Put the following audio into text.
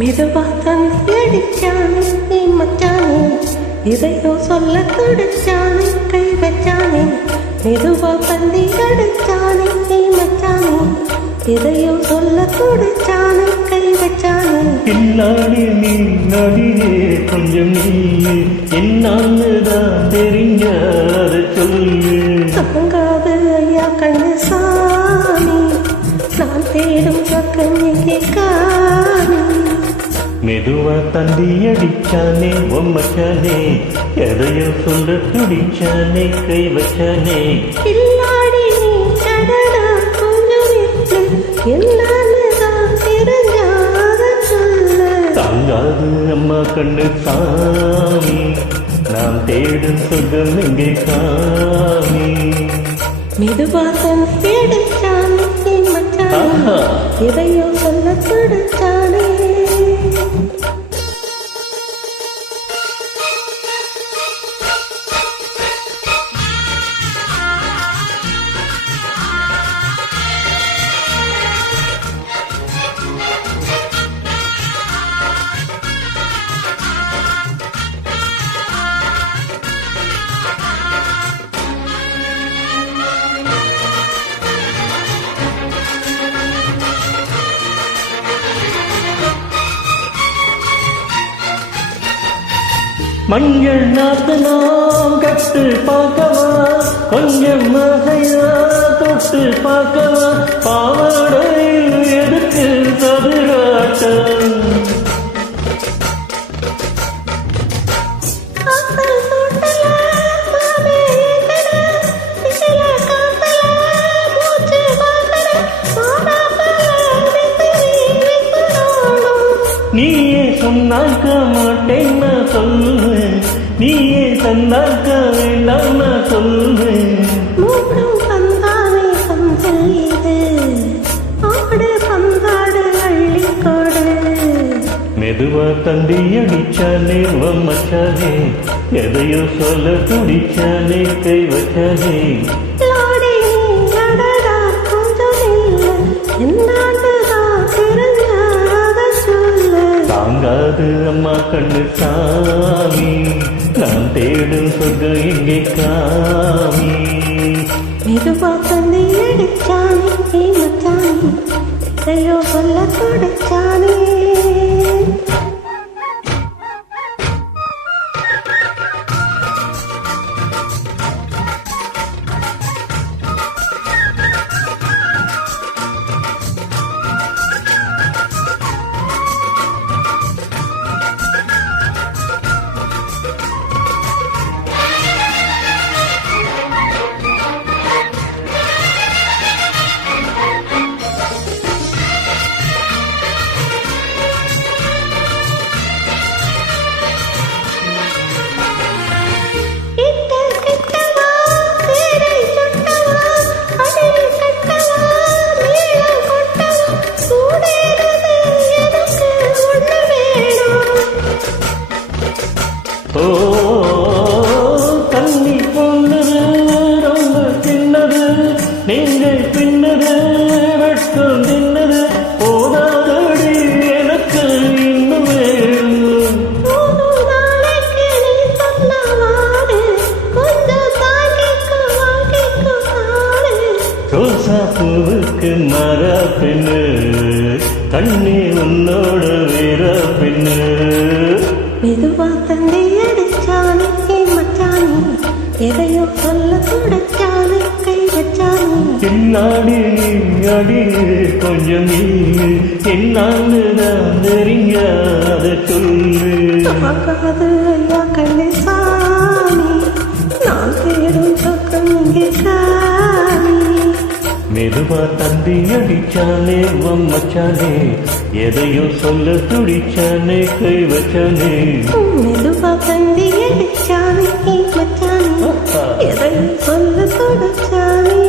மெதுவா தந்தி அடிச்சானே மச்சானே, இதையோ சொல்ல துடிச்சானே கை வச்சானே. மெதுவா தந்தி அடிச்சானே மச்சானே, இதையோ சொல்ல துடிச்சானே கை வச்சானே. இல்லாடி நீ நடிகே கொஞ்சம் நீ என்னான்னுதான் தெரிஞ்சாத சொல்லு. தங்காது ஐயா கண்ணு சாமி, நான் தேடும் பக்கம் எங்கே காணி. மெதுவா தந்தி அடிச்சானே மச்சானே, எதையோ சொல்ல துடிச்சானே கை வச்சானே. இல்லாடி நீ கடடா கொஞ்சம் என்னதான் தெரிஞ்சாத சொல்லு. தாங்காது அம்மா கண்ணு சாமி, நாம் தேடும் சொர்க்கம் எங்கே காமி. மெதுவா தந்தி அடிச்சானே மச்சானே, இதையோ சொல்ல துடிச்சானே. மஞ்சள் நாத்தனாம் கட்டு பார்க்கவா, கொஞ்சம் மகையா தொட்டு பார்க்கவா. பாவாடையில் எதுக்கு சதுராட்டம்? நீயே சொன்னாக்க மாட்டேன் நான் சொல்லுவேன், நீயே தந்தாக்க வேண்டாம் நான் சொல்லுவேன். மூடும் பந்தாவே பந்தல் இது, ஆடு பந்தாடு அள்ளிக்கொடு. மெதுவா தந்தி அடிச்சானே மச்சானே, எதையோ சொல்ல துடிச்சானே கை வச்சானே. தாங்காது அம்மா கண்ணு சாமி, நான் தேடும் சொர்க்கம் எங்கே காமி. மெதுவா தந்தி அடிச்சானே மச்சானே, இதையோ சொல்ல துடிச்சானே. ஓ தண்ணி பொண்ணது ரொம்ப சின்னது, நீங்கள் பின்னது வெட்கம் தின்னது. போதாதடி எனக்கு இன்னும் வேணும். ரோசா பூவுக்கு மரா பின்னு, கண்ணி உன்னோட வீர பின்னு. மெதுவா தந்தி அடிச்சானே மச்சானே, எதையோ சொல்ல துடிச்சானே கை வச்சானே. இல்லாடி அடி கொஞ்சம் நீ என்னான்னுதான் தெரியாத சொல்லு. பார்க்காது ஐயா கண்ணு சாமி, நான் தேடும் பக்கம் இங்கே காணி. மெதுவா தந்தி அடிச்சானே மச்சானே, எதையோ சொல்ல துடிச்சானே கை வச்சானே. மெதுவா தந்தி அடிச்சானே மச்சானே, எதையோ சொல்ல துடிச்சானே.